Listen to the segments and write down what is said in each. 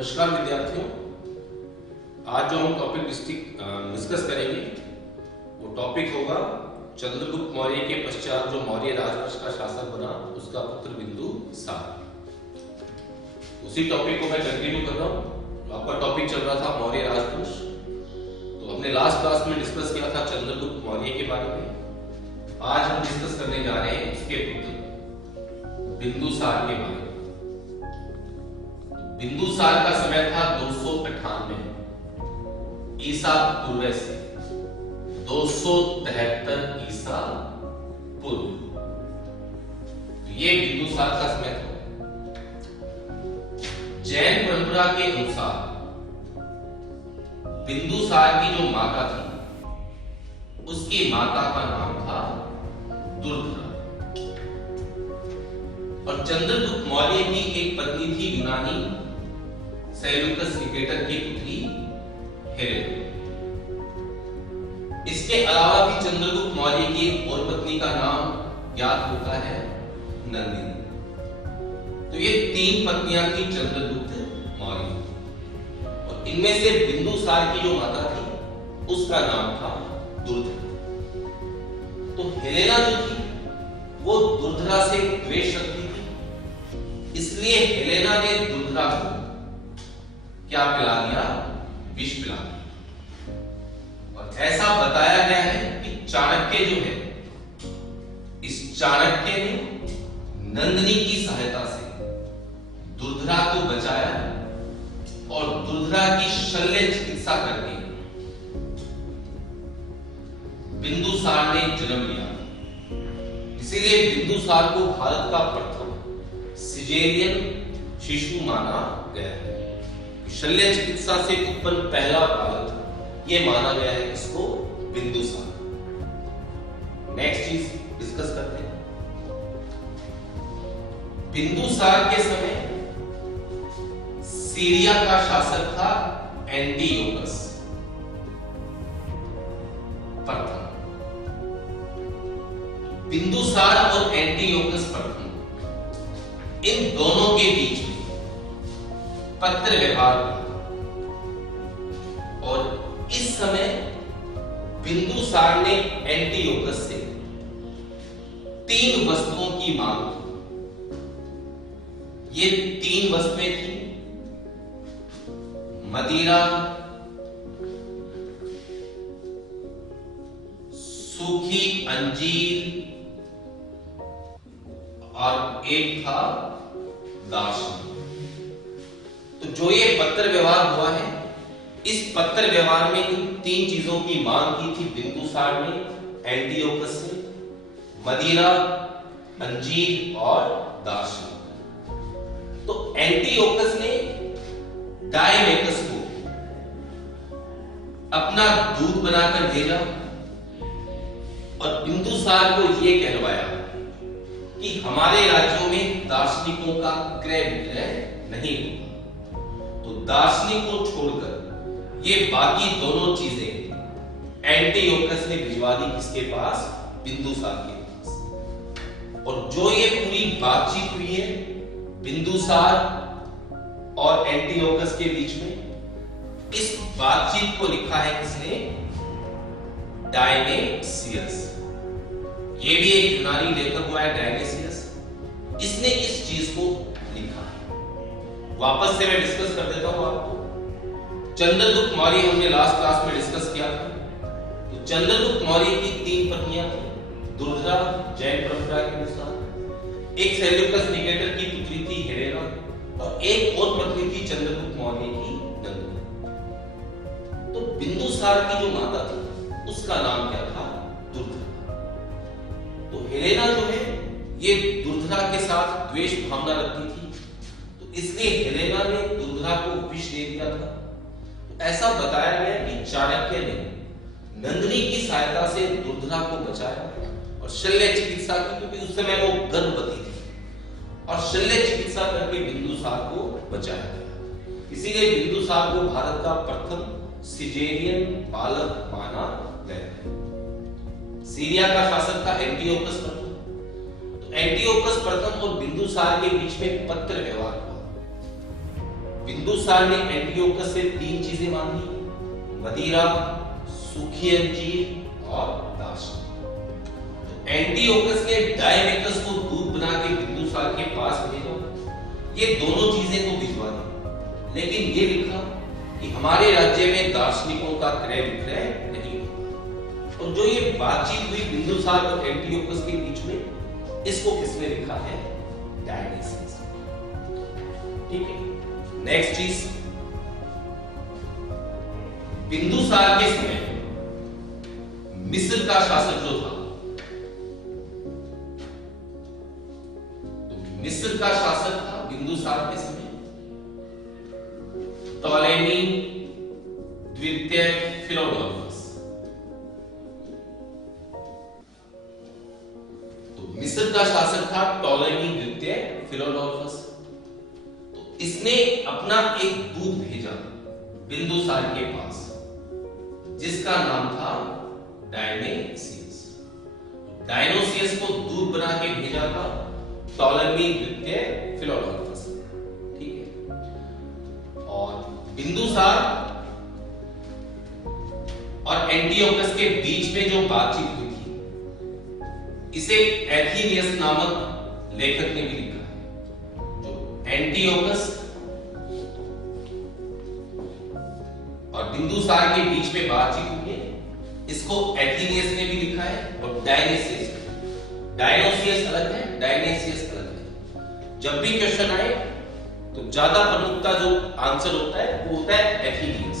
नमस्कार विद्यार्थियों, आज जो हम टॉपिक डिस्कस करेंगे वो टॉपिक होगा चंद्रगुप्त मौर्य के पश्चात जो मौर्य राजवंश का शासक बना उसका पुत्र बिंदुसार। उसी टॉपिक को मैं कंटिन्यू कर रहा हूँ। आपका टॉपिक चल रहा था मौर्य राजवंश, तो हमने लास्ट क्लास में डिस्कस किया था चंद्रगुप्त मौर्य के बारे में। आज हम डिस्कस करने जा रहे हैं उसके पुत्र बिंदुसार के बारे में। बिंदुसार का समय था 298 ईसा पूर्व से 273 ईसा पूर्व। ये बिंदुसार का समय था। जैन परंपरा के अनुसार बिंदुसार की जो माता थी उसकी माता का नाम था दुर्धरा, और चंद्रगुप्त मौर्य की एक पत्नी थी यूनानी सेल्यूकस निकेटर की पुत्री हेलेना। इसके अलावा भी चंद्रगुप्त मौर्य की एक और पत्नी का नाम याद होता है नंदिनी। तो ये तीन पत्नियां थी चंद्रगुप्त मौर्य, और इनमें से बिंदुसार की जो माता थी उसका नाम था दुर्धरा। तो हेलेना जो थी वो दुर्धरा से द्वेष रखती थी, इसलिए हेलेना ने दुर्धरा को क्या पिला दिया? विष पिला दिया। और ऐसा बताया गया है कि चाणक्य जो है, इस चाणक्य ने नंदिनी की सहायता से दुर्धरा को बचाया और दुर्धरा की शल्य चिकित्सा करके बिंदुसार ने जन्म लिया। इसीलिए बिंदुसार को भारत का प्रथम सिजेरियन शिशु माना गया है। शल्य चिकित्सा से उत्पन्न पहला बालक ये माना गया है इसको बिंदुसार। नेक्स्ट चीज डिस्कस करते हैं। बिंदुसार के समय सीरिया का शासक था एंटियोकस प्रथम। बिंदुसार और एंटियोकस प्रथम इन दोनों के बीच में पत्र व्यवहार हुआ, और इस समय बिंदुसार ने एंटियोकस से 3 वस्तुओं की मांग की। ये 3 वस्तुएं थी मदिरा, सूखी अंजीर और एक था दाशनी। तो जो ये पत्र व्यवहार हुआ है, इस पत्र व्यवहार में इन 3 चीजों की मांग की थी बिंदुसार ने एंटियोकस से, मदिरा, अंजीर और दाशनी। तो एंटियोकस ने डायमेकस को अपना दूत बनाकर भेजा और बिंदुसार को यह कहलवाया कि हमारे राज्यों में दार्शनिकों का क्रय विक्रय नहीं होगा। तो दार्शनिक को छोड़कर ये बाकी दोनों चीजें एंटियोकस ने भिजवा दी किसके पास? बिंदुसार के पास। और जो ये पूरी बातचीत हुई है बिंदुसार और एंटियोकस के बीच में, इस बातचीत को लिखा है किसने? डायनेसियस। ये भी एक यूनानी लेखक हुआ है डायनेसियस, इसने इस चीज को लिखा है। वापस से मैं डिस्कस कर देता हूं आपको। चंद्रगुप्त मौर्य हमने लास्ट क्लास में डिस्कस किया था। तो चंद्रगुप्त मौर्य की 3 पत्नियां थी। दुर्धरा जैन परंपरा के अनुसार, एक सेल्यूकस निकेटर की पुत्री थी हेलेना, और एक और पत्नी थी चंद्रगुप्त मौर्य की नंदिनी। तो बिंदुसार की जो माता थी उसका नाम क्या था? दुर्धरा। तो हेलेना जो है ये दुर्धरा के साथ द्वेष भावना रखती थी, तो इसलिए हेलेना ने दुर्धरा को विष दे दिया था। तो ऐसा बताया गया कि चाणक्य ने नंदिनी की सहायता से दुर्धरा को बचाया और शल्य चिकित्सा की, क्योंकि उस समय वो गर्भवती थी, और शल्य चिकित्सा करके बिंदुसार को बचाया गया। इसीलिए बिंदुसार को भारत का प्रथम सिजेरियन बालक माना गया। सीरिया का शासक था एंटियोकस प्रथम। तो एंटियोकस प्रथम और बिंदुसार के बीच में पत्र व्यवहार हुआ। बिंदुसार ने एंटियोकस से 3 चीजें मांगी, मदिरा, सूखी अंजीर और दाशनी। तो एंटियोकस ने डायमेकस को दूध बना के बिंदुसार के पास भेजा। ये दोनों चीजें तो भिजवा दी, लेकिन ये लिखा कि हमारे राज्य में दार्शनिकों का क्रय विक्रय नहीं होगा। और जो ये बातचीत हुई बिंदुसार और एंटियोकस के बीच में, इसको किसने लिखा है? डायनेसियस। ठीक है, नेक्स्ट चीज, बिंदुसार के समय मिस्र का शासक जो था, तो मिस्र का शासक था बिंदुसार के समय टॉलेमी द्वितीय फिलोडोरस। तो मिस्र का शासक था टॉलेमी द्वितीय फिलोडोरस। तो इसने अपना एक दूत भेजा बिंदुसार के पास, जिसका नाम था डायनेसियस। डायनोसियस को दूत बना के भेजा था टॉलेमी द्वितीय फिलोडोरस। ठीक है, और बिंदुसार और एंटियोकस के बीच में जो बातचीत हुई थी, इसे एथीनियस नामक लेखक ने भी लिखा है। जो एंटियोकस और बिंदुसार के बीच में बातचीत हुई है, इसको एथीनियस ने भी लिखा है। और डायनेसियस, डायनोसियस अलग है, डायनेसियस अलग है। जब भी क्वेश्चन आए तो ज्यादा प्रमुखता जो आंसर होता है वो होता है एथीनियस।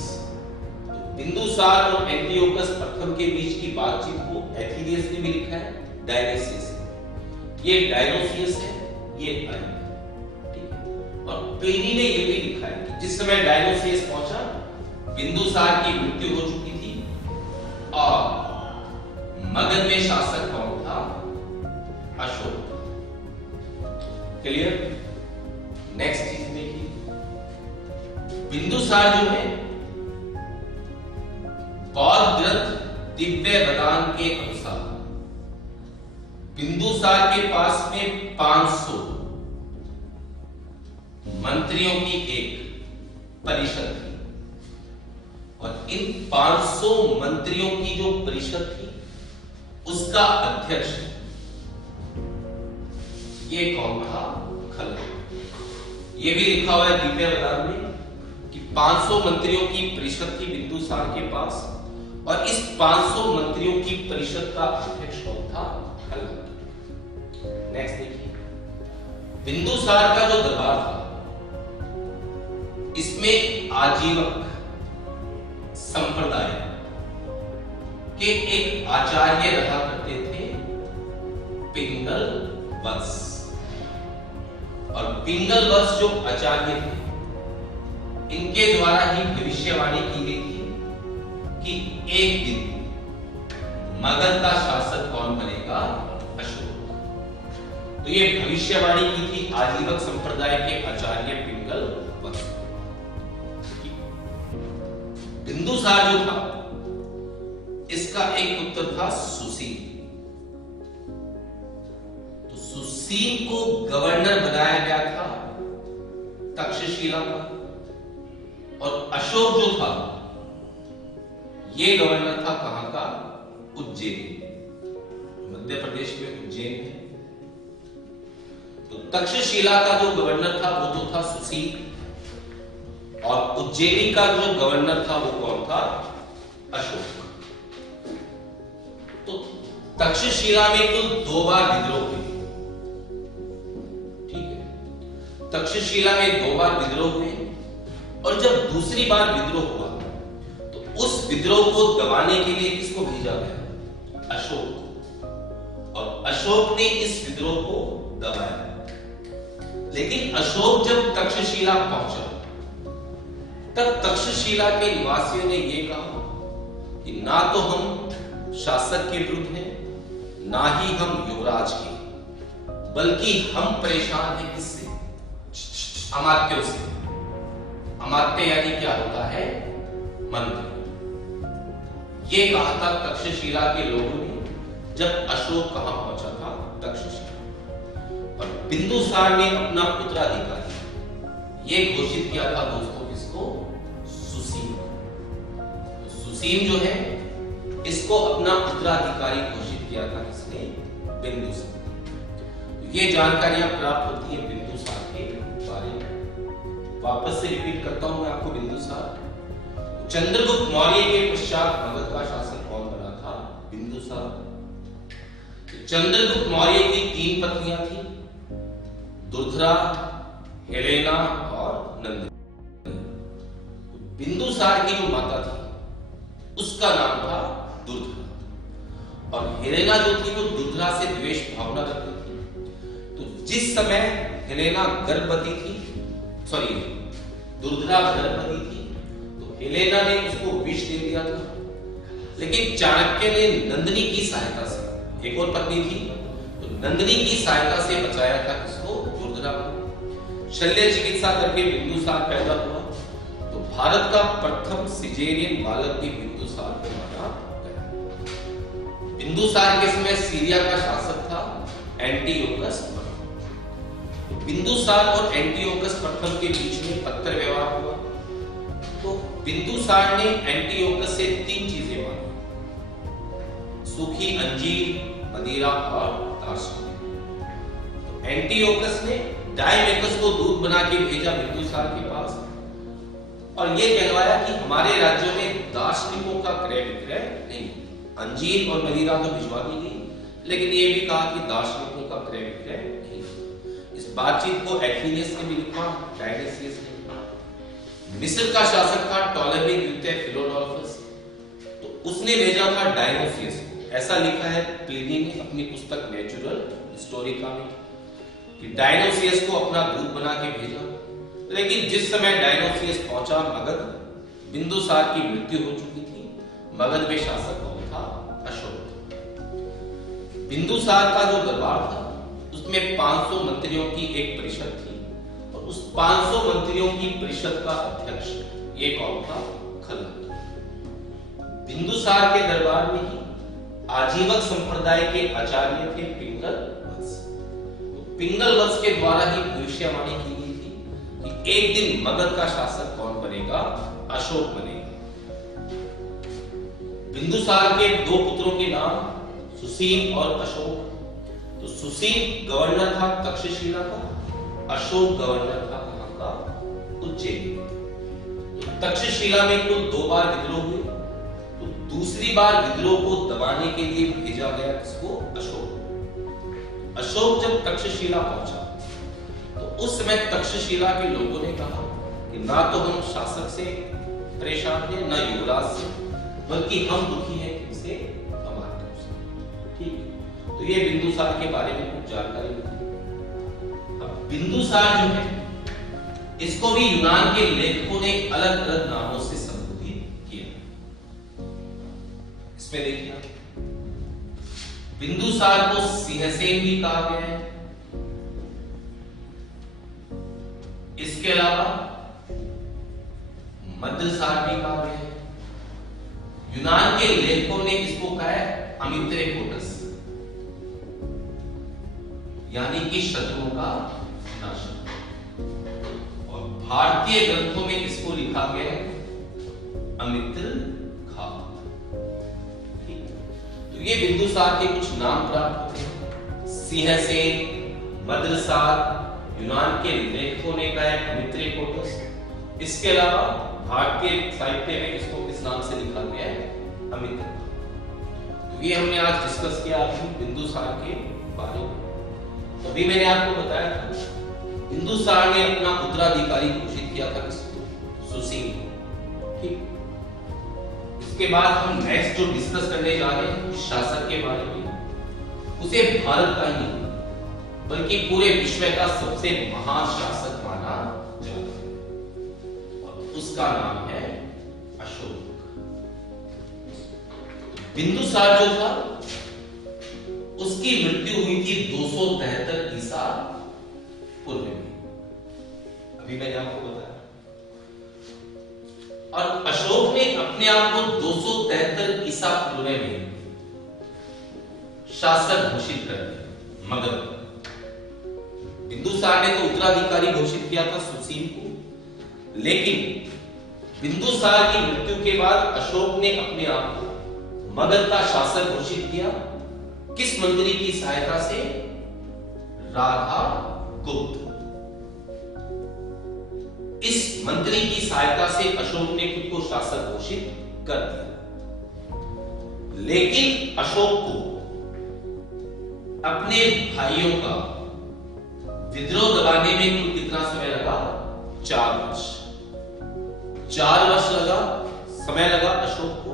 तो बिंदुसार और एंटियोकस प्रथम के बीच की बातचीत को एथीनियस ने भी लिखा है, डायनेसियस। ये डायनोसियस है, ये अलग है। ठीक है, और प्लिनी ने ये भी लिखा है कि जिस समय डायनोसियस पहुंचा, बिंदुसार की मृत्यु हो चुकी थी और मगध में शासक कौन था? अशोक। क्लियर? नेक्स्ट चीज देखिए, बिंदुसार जो है, बौद्ध ग्रंथ दिव्य वरदान के अनुसार बिंदुसार के पास में 500 मंत्रियों की एक परिषद थी। और इन 500 मंत्रियों की जो परिषद थी, उसका अध्यक्ष ये कौन था? खलको। ये भी लिखा हुआ है दिव्य वरदान में कि 500 मंत्रियों की परिषद थी बिंदुसार के पास, और इस 500 मंत्रियों की परिषद का अध्यक्ष कौन था? खलको। नेक्स्ट देखिए, बिंदुसार का जो दरबार था, इसमें आजीवक संप्रदाय के एक आचार्य रहा करते थे, पिंगल वंश। और पिंगल वंश जो आचार्य थे, इनके द्वारा ही भविष्यवाणी की गई थी कि एक दिन मगध का शासक कौन बनेगा? अशोक। तो ये भविष्यवाणी की थी आजीवक संप्रदाय के आचार्य पिंगल वंश। बिंदुसार जो था, इसका एक पुत्र था सुसील। तो सुसील को गवर्नर बनाया गया था तक्षशिला का। और अशोक जो था, ये गवर्नर था कहां का? उज्जैन, मध्य प्रदेश में उज्जैन है। तो तक्षशिला का जो गवर्नर था वो तो था सुसील, और उज्जैनी का जो गवर्नर था वो कौन था? अशोक। तो तक्षशिला में कुल 2 बार विद्रोह हुए। ठीक है, तक्षशिला में 2 बार विद्रोह हुए, और जब दूसरी बार विद्रोह हुआ तो उस विद्रोह को दबाने के लिए किसको भेजा गया? अशोक को। और अशोक ने इस विद्रोह को दबाया। लेकिन अशोक जब तक्षशिला पहुंचा, तब तक्षशिला के निवासियों ने यह कहा कि ना तो हम शासक के विरुद्ध हैं, ना ही हम युवराज के, बल्कि हम परेशान हैं किससे? अमात्यों से। अमात्य यानी क्या होता है? मंत्री। ये कहा था तक्षशिला के लोगों ने जब अशोक कहां पहुंचा था? तक्षशिला। और बिंदुसार ने अपना उत्तराधिकारी ये घोषित किया था दोस्तों किसको? सुसीम। सुसीम जो है इसको अपना उत्तराधिकारी घोषित किया था किसने? बिंदुसार। ये जानकारियां प्राप्त होती है बिंदुसार के बारे में। वापस से रिपीट करता हूं मैं आपको बिंदुसार। चंद्रगुप्त मौर्य के पश्चात मगध का शासक कौन बना था? बिंदुसार। चंद्रगुप्त मौर्य की 3 पत्नियां थी, दुर्धरा, हेलेना और नंदिनी। बिंदुसार की जो माता थी उसका नाम था दुर्धरा, और हेलेना जो थी वो दुर्धरा से द्वेष भावना रखती थी। तो जिस समय हेलेना गर्भवती थी, सॉरी दुर्धरा गर्भवती थी, तो हेलेना ने उसको विष दे दिया था। लेकिन चाणक्य ने नंदिनी की सहायता से, एक और पत्नी थी, तो नंदिनी की सहायता से बचाया था किसको? दुर्धरा को। शल्य चिकित्सा करके बिंदुसार पैदा हुआ। तो भारत का प्रथम सिजेरियन बालक भी बिंदुसार को माना गया। बिंदुसार के समय सीरिया का शासक था एंटियोकस प्रथम। बिंदुसार और एंटियोकस प्रथम के बीच में पत्र व्यवहार हुआ। तो बिंदुसार ने एंटियोकस से 3 चीजें मांगी: सूखी अंजीर, मदिरा और दार्शनिक। तो एंटियोकस ने डायमेकस को दूध बना के भेजा बिंदुसार के पास, और ये कहवाया कि हमारे राज्यों में दार्शनिकों का क्रय विक्रय नहीं। अंजीर और मदिरा तो भिजवा दी गई, लेकिन ये भी कहा कि दार्शनिकों का क्रय विक्रय नहीं। इस बातचीत को एथेनियस ने भी लिखा, डायनेसियस ने लिखा। मिस्र का शासक था टॉलेमी द्वितीय फिलोडोल्फस, तो उसने भेजा था डायनोसियस को। ऐसा लिखा है प्लिनी ने अपनी पुस्तक नेचुरल हिस्टोरिका में कि डायनोसियस को अपना दूध बना के भेजा। लेकिन जिस समय डायनोसियस पहुंचा मगध, बिंदुसार की मृत्यु हो चुकी थी। मगध में शासक कौन था? अशोक। बिंदुसार का जो दरबार था उसमें 500 मंत्रियों की एक परिषद थी, और उस 500 मंत्रियों की परिषद का अध्यक्ष ये कौन था? खल्लद। बिंदुसार के दरबार में ही आजीवक संप्रदाय के आचार्य थे पिंगल वत्स। तो पिंगल वत्स के द्वारा ही भविष्यवाणी की गई थी कि एक दिन मगध का शासक कौन बनेगा? अशोक बनेगा। बिंदुसार के 2 पुत्रों के नाम सुसीम और अशोक। तो सुसीम गवर्नर था तक्षशिला का, अशोक गवर्नर था कहां का? उज्जैन। तो तक्षशिला में कुल 2 बार विद्रोह हुए। तो दूसरी बार विद्रोह को दबाने के लिए भेजा गया किसको? अशोक। अशोक जब तक्षशिला पहुंचा तो उस समय तक्षशिला के लोगों ने कहा कि ना तो हम शासक से परेशान हैं, ना युवराज से, बल्कि हम दुखी हैं किससे? हमारे से। ठीक है, तो ये बिंदुसार के बारे में कुछ जानकारी मिली। अब बिंदुसार जो है इसको भी यूनान के लेखकों ने अलग अलग नामों से संबोधित किया। इसमें देखिए बिंदुसार को सिंहसेन भी कहा गया है। इसके अलावा मद्रसार भी कहा गया है। यूनान के लेखकों ने इसको कहा है अमित्रेकोटस, यानी कि शत्रुओं का नाशक। और भारतीय ग्रंथों में इसको लिखा गया है अमित्र खा। तो ये बिंदुसार के कुछ नाम प्राप्त होते हैं: सिंहसेन, मद्रसार। यूनान के लेखकों ने कहा है अमित्रेकोटस। इसके अलावा भारतीय साहित्य में इसको किस नाम से लिखा गया है? अमित्र। तो ये हमने आज डिस्कस किया बिंदुसार के बारे में। अभी मैंने आपको बताया था बिंदुसार ने अपना उत्तराधिकारी घोषित किया था किसको? सुसीम। ठीक, इसके बाद हम नेक्स्ट जो डिस्कस करने जा रहे हैं उस शासक के बारे में, उसे भारत का ही बल्कि पूरे विश्व का सबसे महान शासक माना जाता है, और उसका नाम है अशोक। बिंदुसार जो था उसकी मृत्यु हुई थी 273 ईसा पूर्व में, अभी मैंने आपको बताया। और अशोक ने अपने आप को 273 ईसा पूर्व में शासक घोषित कर दिया मगध। बिंदुसार बिंदुसार ने तो उत्तराधिकारी घोषित किया था सुसील को, लेकिन बिंदुसार की मृत्यु के बाद अशोक ने अपने आप को मगध का शासक घोषित किया। किस मंत्री की सहायता से? राधा गुप्त। इस मंत्री की सहायता से अशोक ने खुद को शासक घोषित कर दिया। लेकिन अशोक को अपने भाइयों का विद्रोह दबाने में कुल कितना समय लगा? 4 वर्ष। 4 वर्ष समय लगा अशोक को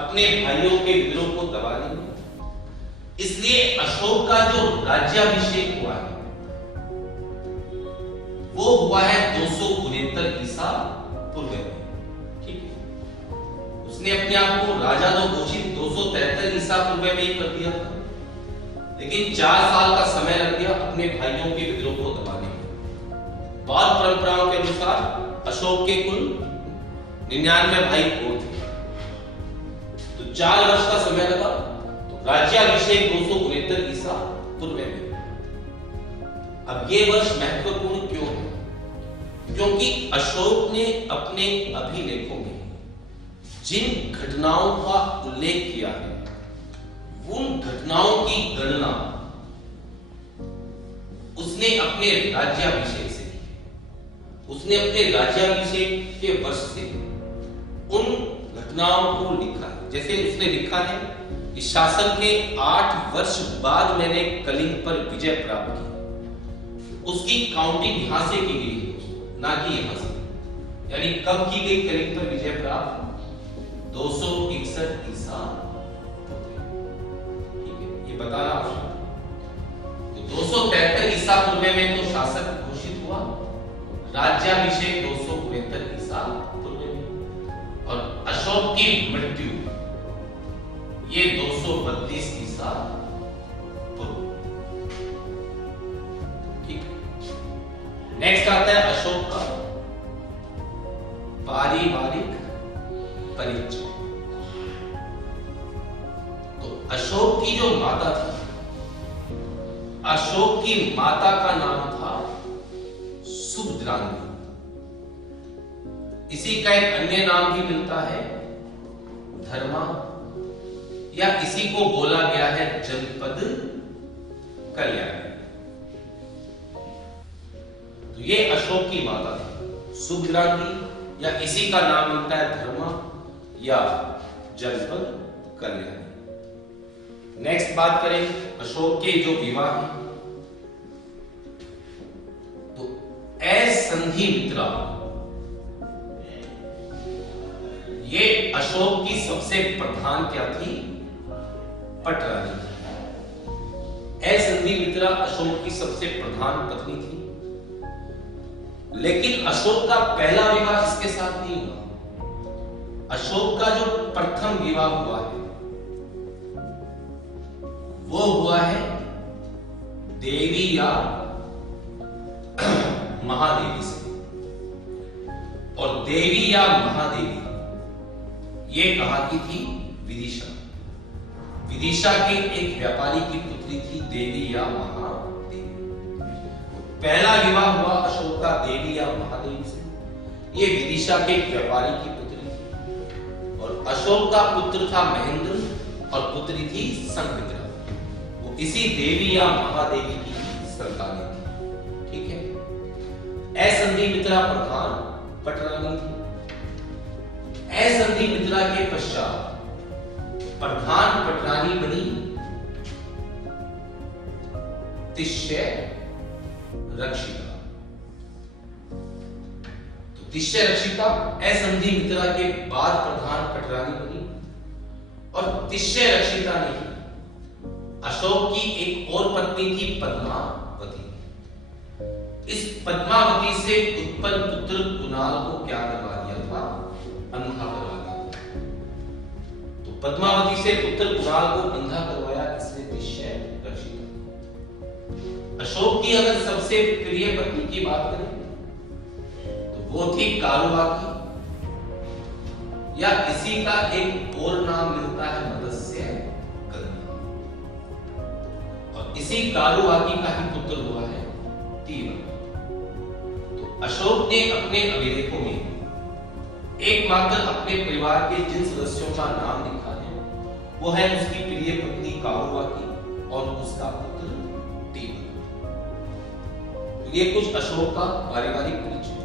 अपने भाइयों के विद्रोह को दबाने में। इसलिए अशोक का जो राज्याभिषेक हुआ है वो हुआ है 269 ईसा पूर्व में। ठीक है, उसने अपने आप को राजा तो घोषित 273 ईसा पूर्व में ही कर दिया था, लेकिन 4 साल का समय लग गया अपने भाइयों के विद्रोह को दबाने में। बौद्ध परंपराओं के अनुसार अशोक के कुल 99 भाई और थे, तो 4 वर्ष का समय लगा। तो राज्याभिषेक 269 ईसा पूर्व में। अब ये वर्ष महत्वपूर्ण क्यों है? क्योंकि अशोक ने अपने अभिलेखों में जिन घटनाओं का उल्लेख किया है उन घटनाओं की गणना उसने अपने राज्याभिषेक से की। उसने अपने राज्याभिषेक के वर्ष से उन घटनाओं को लिखा है। जैसे उसने लिखा है कि शासन के 8 वर्ष बाद मैंने कलिंग पर विजय प्राप्त की। उसकी काउंटिंग यहां से की गई है, ना कि यहां से। यानी कब की गई कलिंग पर विजय प्राप्त? 261 ईसा। ठीक है, ये बताना आवश्यक। तो 273 ईसा पूर्व में तो शासक घोषित हुआ, राज्याभिषेक 269 ईसा पूर्व में, और अशोक की मृत्यु ये 232 ईसा पूर्व। ठीक है, नेक्स्ट आता है अशोक का पारिवारिक परिचय। तो अशोक की जो माता थी, अशोक की माता का नाम था सुभद्रांगी। इसी का एक अन्य नाम भी मिलता है धर्मा, या इसी को बोला गया है जनपद कल्याणी। तो ये अशोक की माता थी सुभद्रांगी, या इसी का नाम मिलता है धर्मा या जनपद कल्याणी। नेक्स्ट बात करें अशोक के जो विवाह हैं। तो असंधिमित्रा ये अशोक की सबसे प्रधान क्या थी? पटरानी। असंधिमित्रा अशोक की सबसे प्रधान पत्नी थी। लेकिन अशोक का पहला विवाह इसके साथ नहीं हुआ। अशोक का जो प्रथम विवाह हुआ है वो हुआ है देवी या महादेवी से। और देवी या महादेवी ये कहा की थी विदिशा। विदिशा के एक व्यापारी की पुत्री थी देवी या महादेवी। पहला विवाह हुआ अशोक का देवी या महादेवी से। ये विदिशा के एक व्यापारी की पुत्री थी, और अशोक का पुत्र था महेंद्र और पुत्री थी संमित्रा। वो इसी देवी या महादेवी की संतान थी। ठीक है, असंधिमित्रा प्रधान पटरानी थी। असंधिमित्रा के पश्चात प्रधान पटरानी बनी तिष्य रक्षिता। तो तिष्य रक्षिता असंधिमित्रा के बाद प्रधान पटरानी बनी, और तिष्य रक्षिता ने अशोक की एक और पत्नी थी पद्मावती। इस पद्मावती से उत्पन्न पुत्र कुणाल को क्या करवा दिया था? अंधा करवा दिया। तो पद्मावती से पुत्र कुणाल को अंधा करवाया इसने तिष्य रक्षिता। अशोक की अगर सबसे प्रिय पत्नी की बात करें तो वो थी कारुवाकी, या इसी का एक और नाम मिलता है मत्स्य गंगा। और इसी कारुवाकी का ही पुत्र हुआ है टी बना। तो अशोक ने अपने अभिलेखों में एकमात्र अपने परिवार के जिन सदस्यों का नाम लिखा है वो है उसकी प्रिय पत्नी कारुवाकी और उसका पुत्र टीबन। तो ये कुछ अशोक का पारिवारिक परिचय।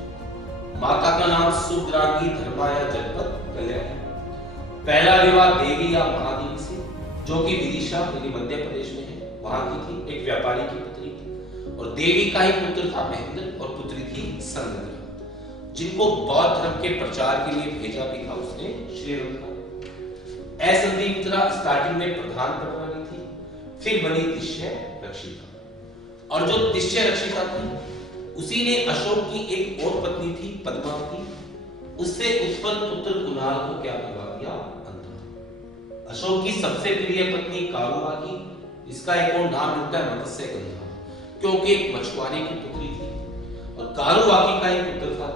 माता का नाम सुभद्रांगी धर्माया जनपद कल्याण। पहला विवाह देवी या महादेवी से, जो कि विदिशा यानी मध्य प्रदेश में है, वहां की थी, एक व्यापारी की पुत्री थी। और देवी का एक पुत्र था महेंद्र और पुत्री थी संगद्रा, जिनको बौद्ध धर्म के प्रचार के लिए भेजा भी था उसने श्रीलंका। ऐसंधि मित्रा स्टार्टिंग में प्रधान पटवारी थी, फिर बनी तिष्य रक्षिता। और जो तिष्य रक्षिता थी उसी ने अशोक की एक और पत्नी थी पद्मावती, उससे उत्पन्न पुत्र कुणाल को क्या विवाह किया अंततः। अशोक की सबसे प्रिय पत्नी कारुवाकी, इसका एक और नाम मिलता है मत्स्यगंधा, क्योंकि एक मछुआरे की पुत्री थी। और कारुवाकी का एक पुत्र था।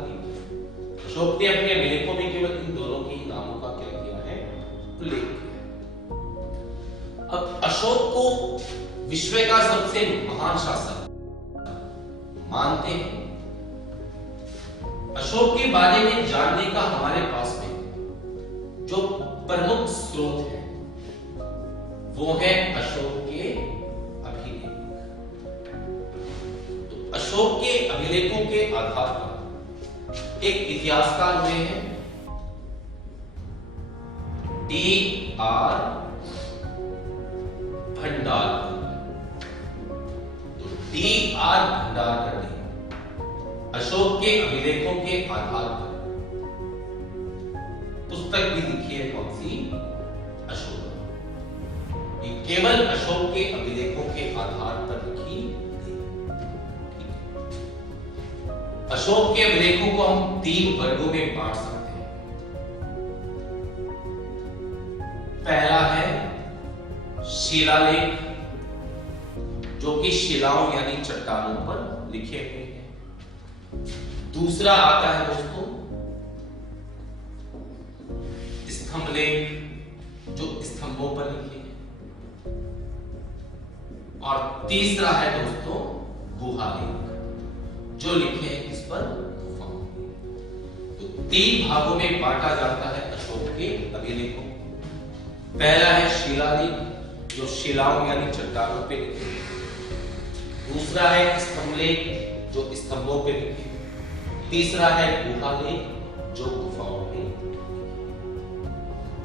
अशोक ने अपने अभिलेखों में केवल इन दोनों के ही नामों का क्या किया है, उल्लेख किया है। अब अशोक को विश्व का सबसे महान शासक मानते हैं। अशोक के बारे में जानने का हमारे पास में जो प्रमुख स्रोत है वो है अशोक के अभिलेख। तो अशोक के अभिलेखों के आधार पर एक इतिहासकार हुए हैं D.R. भंडारकर। तो D.R. भंडारकर ने अशोक के अभिलेखों के आधार पर पुस्तक भी लिखी है। कौन सी? अशोक। ये केवल अशोक के अभिलेखों के आधार पर लिखी गई। अशोक के अभिलेखों को हम 3 वर्गों में बांट सकते हैं। पहला है शिलालेख, जो कि शिलाओं यानी चट्टानों पर लिखे हुए हैं। दूसरा आता है दोस्तों स्तंभलेख, जो स्तंभों पर लिखे हैं। और तीसरा है दोस्तों गुहालेख, जो लिखे हैं इस पर गुफाओं में। तो 3 भागों में बांटा जाता है अशोक के अभिलेखों। पहला है शिलालेख, जो शिलाओं यानी चट्टानों पे लिखे हैं। दूसरा है स्तंभलेख, जो स्तंभों पे लिखे हैं। तीसरा है गुहालेख, जो गुफाओं पे।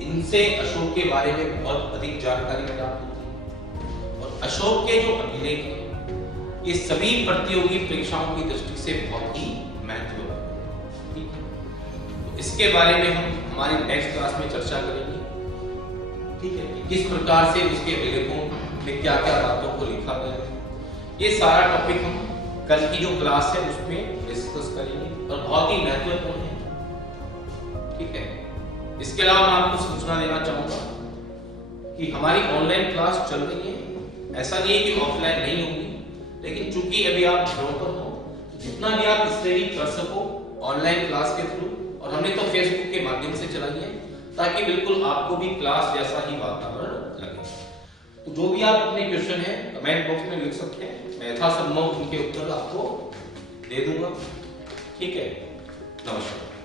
इनसे अशोक के बारे में बहुत अधिक जानकारी प्राप्त होती है। और अशोक के जो अभिलेख हैं ये सभी प्रतियोगी परीक्षाओं की दृष्टि से बहुत ही महत्वपूर्ण है। ठीक है, तो इसके बारे में हम हमारी नेक्स्ट क्लास में चर्चा करेंगे। ठीक है, कि किस प्रकार से उसके अभिलेखों में क्या क्या बातों को लिखा गया है। ये सारा टॉपिक हम कल की जो क्लास है उसमें डिस्कस करेंगे और बहुत ही महत्वपूर्ण है। ठीक है, इसके अलावा मैं आपको सूचना देना चाहूंगा कि हमारी ऑनलाइन क्लास चल रही है। ऐसा नहीं है कि ऑफलाइन नहीं होगी, लेकिन चूंकि अभी आप घर पर हो तो जितना भी आप स्टडी कर सको ऑनलाइन क्लास के थ्रू, और हमने तो फेसबुक के माध्यम से चलाई है ताकि बिल्कुल आपको भी क्लास जैसा ही वातावरण लगे। तो जो भी आप अपने क्वेश्चन है कमेंट बॉक्स में लिख सकते हैं, मैं यथासंभव उनके उत्तर आपको दे दूंगा। ठीक है, नमस्कार।